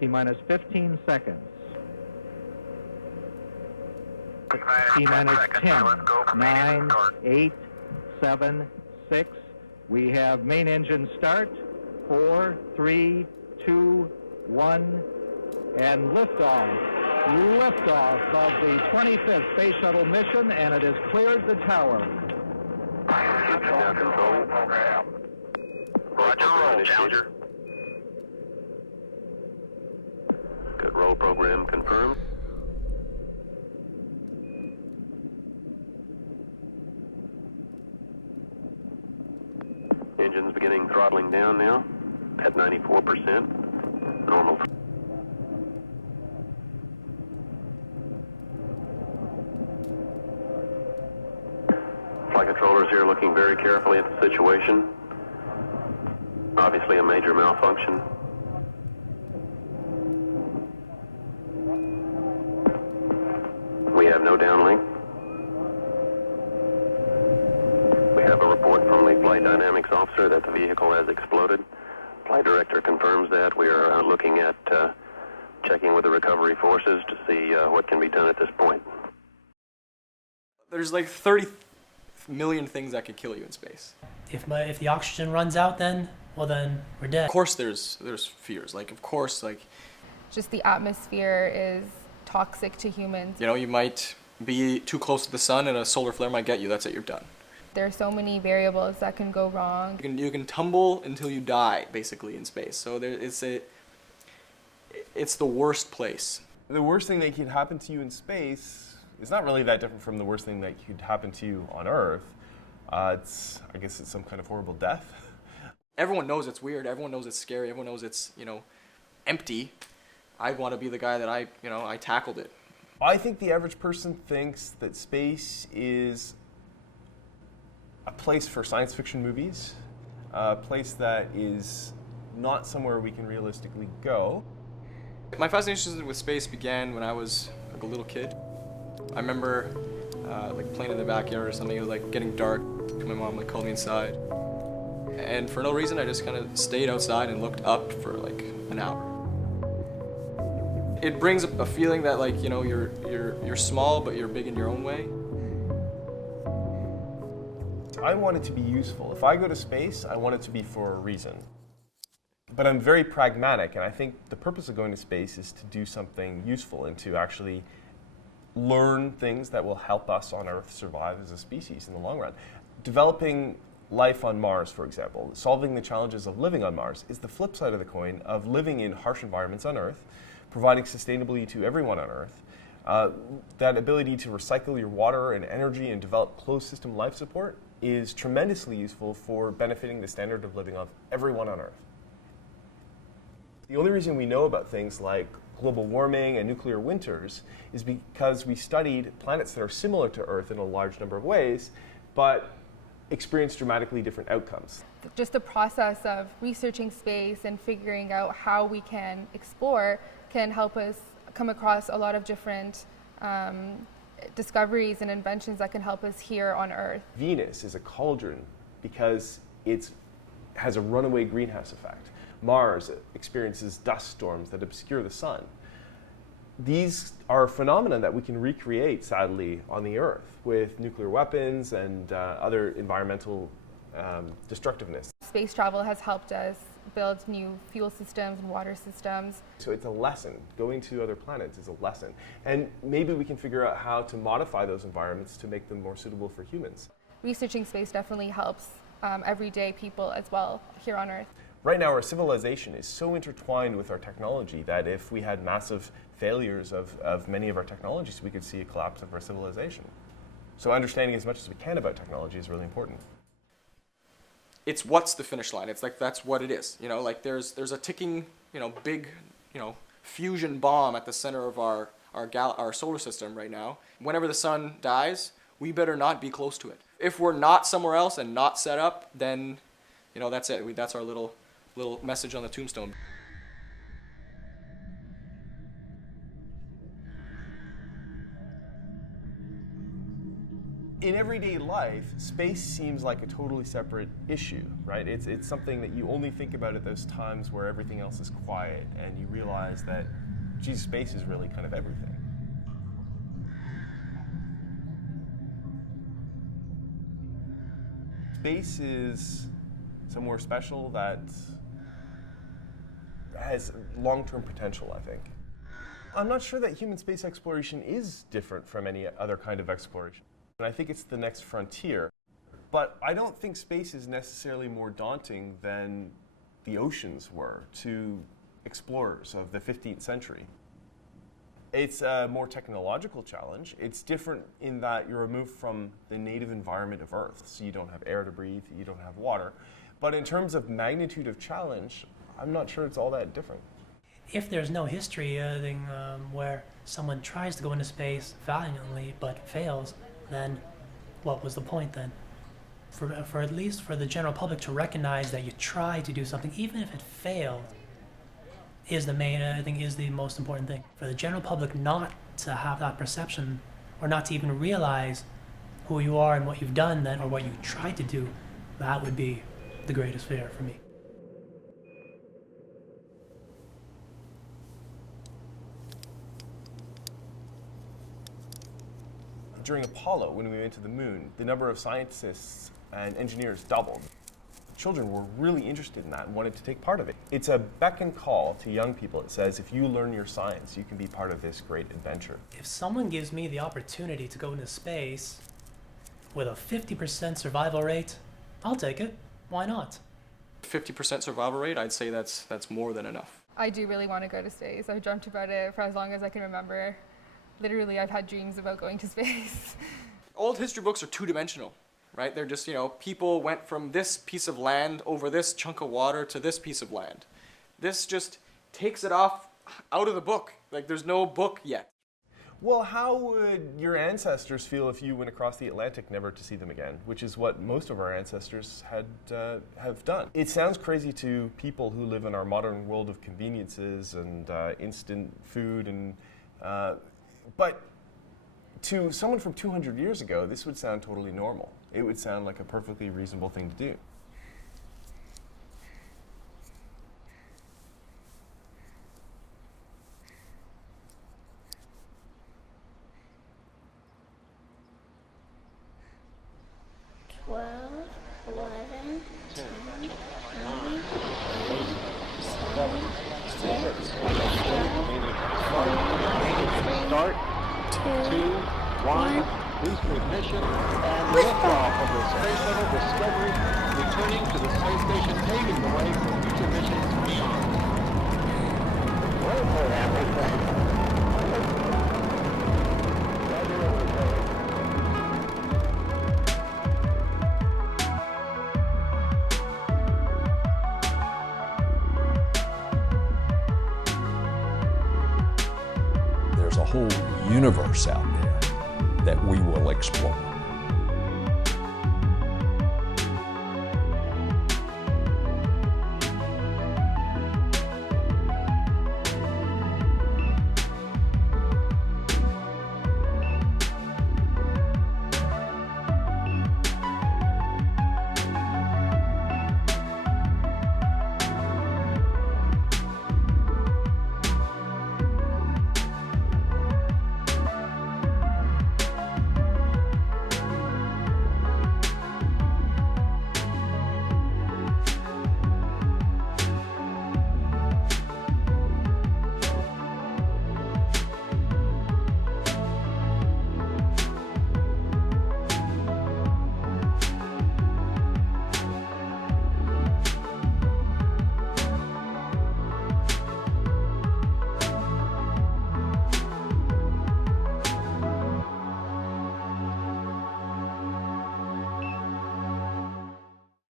T-minus 15 seconds. T-minus 10, 9, 8, 7, 6. We have main engine start. 4, 3, 2, 1, and liftoff. Liftoff of the 25th Space Shuttle mission, and it has cleared the tower. Control. Roger, roll, Challenger. Good roll program confirmed. Engines beginning throttling down now at 94%. Normal. Flight controllers here looking very carefully at the situation. Obviously a major malfunction. We have no downlink. We have a report from the flight dynamics officer that the vehicle has exploded. Flight director confirms that. We are looking at checking with the recovery forces to see what can be done at this point. There's like 30 million things that could kill you in space. If the oxygen runs out, then we're dead. Of course there's fears. Like, of course, like... Just the atmosphere is toxic to humans. You know, you might be too close to the sun and a solar flare might get you. That's it, you're done. There are so many variables that can go wrong. You can tumble until you die, basically, in space. So it's the worst place. The worst thing that could happen to you in space is not really that different from the worst thing that could happen to you on Earth. I guess it's some kind of horrible death. Everyone knows it's weird. Everyone knows it's scary. Everyone knows it's, empty. I want to be the guy that I tackled it. I think the average person thinks that space is a place for science fiction movies, a place that is not somewhere we can realistically go. My fascination with space began when I was like a little kid. I remember playing in the backyard or something. It was like getting dark. My mom called me inside, and for no reason I just kind of stayed outside and looked up for like an hour. It brings a feeling that you're small but you're big in your own way. I want it to be useful. If I go to space, I want it to be for a reason. But I'm very pragmatic, and I think the purpose of going to space is to do something useful and to actually learn things that will help us on Earth survive as a species in the long run. Developing life on Mars, for example, solving the challenges of living on Mars is the flip side of the coin of living in harsh environments on Earth, providing sustainability to everyone on Earth. That ability to recycle your water and energy and develop closed system life support is tremendously useful for benefiting the standard of living of everyone on Earth. The only reason we know about things like global warming and nuclear winters is because we studied planets that are similar to Earth in a large number of ways, but experience dramatically different outcomes. Just the process of researching space and figuring out how we can explore can help us come across a lot of different discoveries and inventions that can help us here on Earth. Venus is a cauldron because it has a runaway greenhouse effect. Mars experiences dust storms that obscure the sun. These are phenomena that we can recreate, sadly, on the Earth with nuclear weapons and other environmental destructiveness. Space travel has helped us build new fuel systems and water systems. So it's a lesson. Going to other planets is a lesson. And maybe we can figure out how to modify those environments to make them more suitable for humans. Researching space definitely helps everyday people as well here on Earth. Right now, our civilization is so intertwined with our technology that if we had massive failures of many of our technologies, we could see a collapse of our civilization. So understanding as much as we can about technology is really important. It's what's the finish line. It's like that's what it is. There's a ticking, big, fusion bomb at the center of our solar system right now. Whenever the sun dies, we better not be close to it. If we're not somewhere else and not set up, then that's it. That's our little message on the tombstone. In everyday life, space seems like a totally separate issue, right? It's something that you only think about at those times where everything else is quiet and you realize that, geez, space is really kind of everything. Space is somewhere special that has long-term potential, I think. I'm not sure that human space exploration is different from any other kind of exploration. And I think it's the next frontier. But I don't think space is necessarily more daunting than the oceans were to explorers of the 15th century. It's a more technological challenge. It's different in that you're removed from the native environment of Earth. So you don't have air to breathe, you don't have water. But in terms of magnitude of challenge, I'm not sure it's all that different. If there's no history where someone tries to go into space valiantly but fails, then what was the point then? For at least for the general public to recognize that you tried to do something, even if it failed, is the main, I think, is the most important thing. For the general public not to have that perception, or not to even realize who you are and what you've done then, or what you tried to do, that would be the greatest fear for me. During Apollo, when we went to the moon, the number of scientists and engineers doubled. Children were really interested in that and wanted to take part of it. It's a beck and call to young people. It says, if you learn your science, you can be part of this great adventure. If someone gives me the opportunity to go into space with a 50% survival rate, I'll take it. Why not? 50% survival rate, I'd say that's more than enough. I do really want to go to space. I've dreamt about it for as long as I can remember. Literally, I've had dreams about going to space. Old history books are two-dimensional, right? They're just, people went from this piece of land over this chunk of water to this piece of land. This just takes it out of the book. Like, there's no book yet. Well, how would your ancestors feel if you went across the Atlantic never to see them again, which is what most of our ancestors have done? It sounds crazy to people who live in our modern world of conveniences and instant food, but to someone from 200 years ago, this would sound totally normal. It would sound like a perfectly reasonable thing to do. Start. 2, 1. Booster ignition and liftoff of the Space Shuttle Discovery, returning to the space station, paving the way for future missions beyond. Well, for that, There's a whole universe out there that we will explore.